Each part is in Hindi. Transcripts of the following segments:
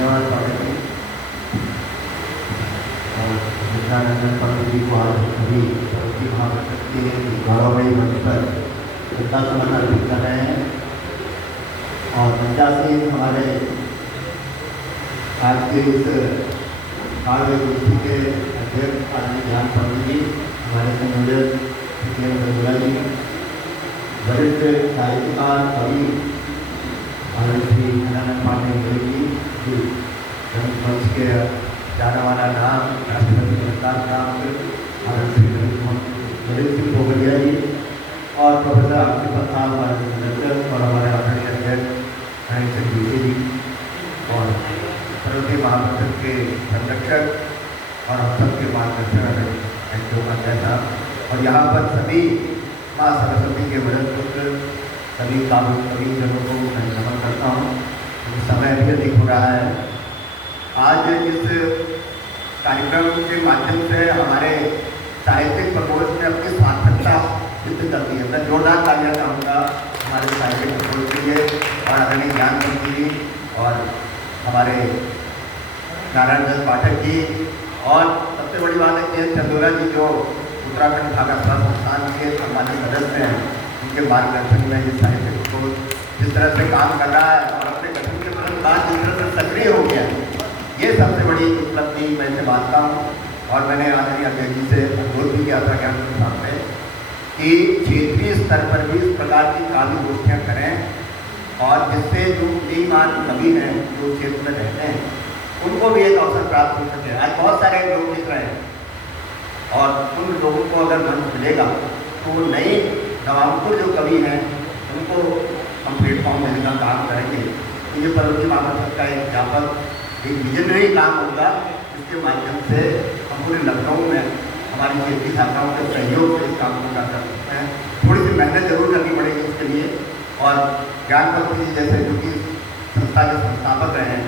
धन्यवाद स्वामी जी। और नित्यानंद स्वामी जी को आज सभी सरस्वती महाप्रसाद के गौरवमयी मंच पर श्रद्धा सुमन अर्पित कर रहे हैं। और 85 हमारे आज के इस काव्य गोष्ठी के अध्यक्ष आदरणीय ज्ञान स्वामी जी, हमारे संयोजक जी, वरिष्ठ साहित्यकार कवि श्री अनंत पांडे जी, मंच के जाना वाला नाम राष्ट्रपति पुरस्कार प्राप्त श्री सिंह पोखरिया जी और प्रोफेसर आसिफ साहब और हमारे आदरणीय अध्यक्ष हरीश जोशी जी और सरस्वती महाप्रसाद के संरक्षक और हम सबके मार्गदर्शन था। और यहाँ पर सभी माँ सरस्वती के वरद पुत्र सभी कवि जनों को मैं नमन करता हूँ। समय भी अधिक हो रहा है। आज इस कार्यक्रम के माध्यम से हमारे साहित्यिक प्रकोष्ठ ने अपनी सार्थकता सिद्ध कर दी है। मैं जोरदार तालियां चाहूँगा हमारे साहित्यिक प्रकोष्ठ के लिए और आदरणीय ज्ञान मंत्री जी और हमारे नारायण दत्त पाठक जी और सबसे बड़ी बात है के चंदोरा जी जो उत्तराखंड भागवत संस्थान के सम्मानित सदस्य हैं, उनके मार्गदर्शन में ये साहित्य प्रकोष्ठ जिस तरह से काम कर रहा है और अपने गठन के तुरंत बाद जिस तरह से सक्रिय हो गया, ये सबसे बड़ी उपलब्धि मैं इसे मानता हूँ। और मैंने आदरणीय अध्यक्ष जी से अनुरोध भी किया था ज्ञान साहब में कि क्षेत्रीय स्तर पर भी इस प्रकार की काव्य गोष्ठियाँ करें और जिससे जो बेईमान कवि हैं जो क्षेत्र में रहते हैं उनको भी एक अवसर प्राप्त हो सके। आज बहुत सारे लोग लिख रहे हैं और उन लोगों को अगर मंच मिलेगा तो नए नवांकुर जो कवि हैं उनको हम प्लेटफॉर्म देने का काम करेंगे। तो ये सरस्वती महाप्रसाद का एक व्यापक एक विजनरी काम होगा जिसके माध्यम से हम पूरे लखनऊ में हमारी क्षेत्रीय शाखाओं के सहयोग से इस काम को कर सकते हैं। थोड़ी सी मेहनत जरूर करनी पड़ेगी उसके लिए। और ज्ञानपति जी जैसे जो कि संस्था के संस्थापक रहे हैं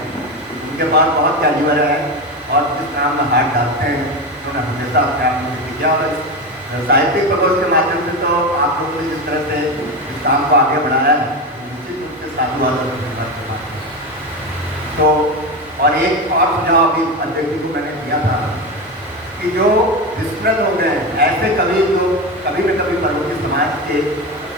उनके पास बहुत कैलिबर है और जिस तरह में हाथ डालते हैं उन्होंने हमेशा अपने आप में किया। और साहित्यिक प्रकोष्ठ के माध्यम से तो आप लोगों ने जिस तरह से इस काम को आगे बढ़ाया है निश्चित रूप से साधुवाद। तो और एक और सुझाव अभी अध्यक्ष जी को मैंने दिया था कि जो विस्मृत हो गए ऐसे कवि जो कभी न कभी परवर्ती समाज के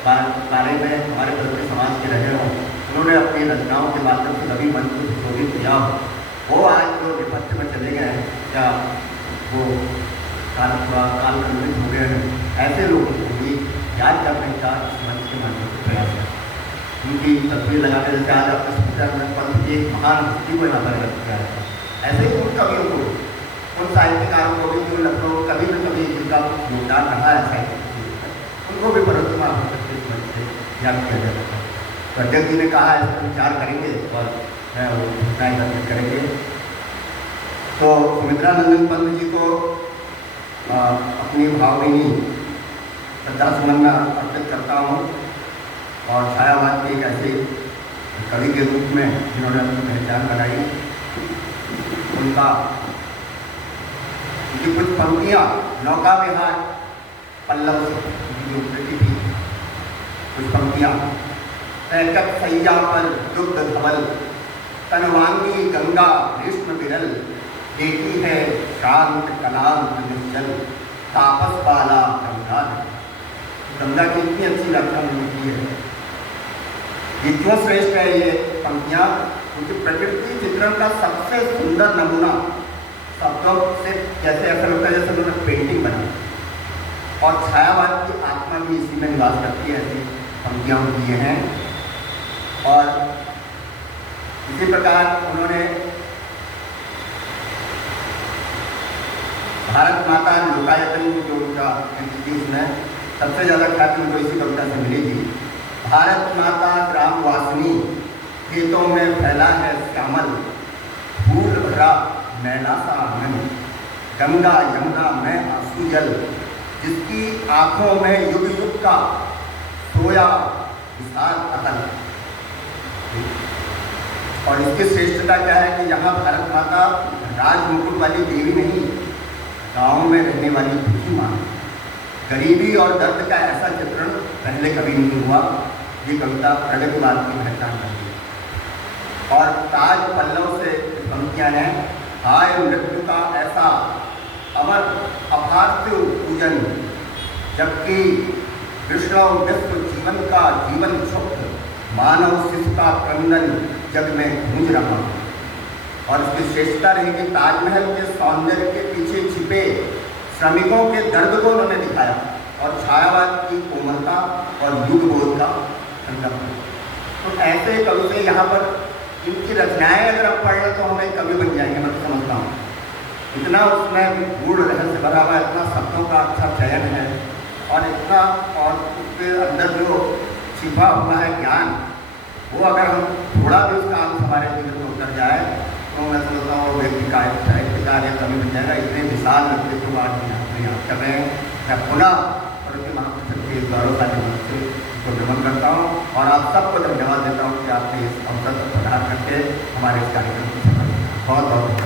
बारे में हमारे परवर्ती समाज के रहे हों, उन्होंने अपनी रचनाओं के माध्यम से कभी मन को सुशोभित किया हो, वो आज जो विपत्ति में चले गए हैं या वो काल हो गए हैं, ऐसे लोगों को भी याद करने का इस मंच के माध्यम से प्रयास है। उनकी तस्वीर लगाने जैसे आज आपने पंथ की एक महान हस्ती को यहाँ पर रख किया है, ऐसे ही उन कवियों को उन साहित्यकारों को भी जो लखनऊ कभी न कभी जिनका योगदान रहा है साहित्य उनको भी परस्पर मंच से याद किया जाता है। तो अध्यक्ष जी ने कहा है इस पर विचार करेंगे और सूचनाएँ एकत्रित करेंगे। तो सुमित्रानंदन पंत जी को अपनी भावभीनी श्रद्धा सुमन अर्पित करता हूँ और छायावाद के एक ऐसे कवि के रूप में जिन्होंने अपनी पहचान बनाई, उनका उनकी कुछ पंक्तियाँ नौका विहार पल्लव से जो कृति थी, कुछ पंक्तियाँ पैकट सैया पर दुग्ध धवल तनवांगी गंगा ग्रीष्म विरल देती है शांत कलांत निश्चल तापस वाला गंगा। गंगा की इतनी अच्छी व्याख्या उन्होंने की है। ये क्यों श्रेष्ठ है ये पंक्तियाँ? क्योंकि प्रकृति चित्रण का सबसे सुंदर नमूना शब्दों से कैसे ऐसा लगता है जैसे उन्होंने पेंटिंग बनाई और छायावाद की आत्मा भी इसी में निवास करती है। ऐसी पंक्तियाँ किए हैं। और इसी प्रकार उन्होंने भारत माता लोकायतन जो उनका उसमें सबसे ज़्यादा ख्याति उनको इसी कविता से मिली थी। भारत माता ग्रामवासिनी खेतों में फैला है श्यामल फूल भरा मैला सा आंगन गंगा यमुना में आंसू जल जिसकी आंखों में युग युग का सोया विशाल अतल। और इसकी श्रेष्ठता क्या है कि यहाँ भारत माता राज मुकुट वाली देवी नहीं, गाँव में रहने वाली दुखी माँ। गरीबी और दर्द का ऐसा चित्रण पहले कभी नहीं हुआ। ये कविता प्रगतिवाद की पहचान करती है। और ताज पल्लव से पंक्तियाँ हैं। हाय मृत्यु का ऐसा अमर अपार्थिव पूजन, जबकि कृष्ण विश्व जीवन का जीवन सुख, मानव शिशु का क्रंदन जग में गूंज रहा। और इसकी विशेषता रही कि ताजमहल के सौंदर्य के पीछे छिपे श्रमिकों के दर्द को उन्होंने दिखाया और छायावाद की कोमलता और युगबोध का संगम। तो ऐसे कवि से यहाँ पर इनकी रचनाएं अगर हम पढ़ लें तो हमें कवि बन जाएंगे, मैं समझता हूँ। इतना उसमें गूढ़ रहस्य भरा हुआ, इतना शब्दों का अच्छा चयन है और इतना, और उसके अंदर जो छिपा हुआ है ज्ञान, वो अगर हम थोड़ा भी उसका अंश हमारे जीवन में उतर जाए तो मैं समझता हूँ वो व्यक्ति का साहित्यकार या कवि बन जाएगा। इतने विशाल व्यक्तित्व आज यहाँ कर रहे हैं। मैं पुनः परम महापुरुष के गौरवशाली मन से उसको नमन करता हूँ और आप सबको धन्यवाद देता हूँ कि आपने इस अवसर पर प्रदान करके हमारे इस कार्यक्रम को सफल किया। बहुत बहुत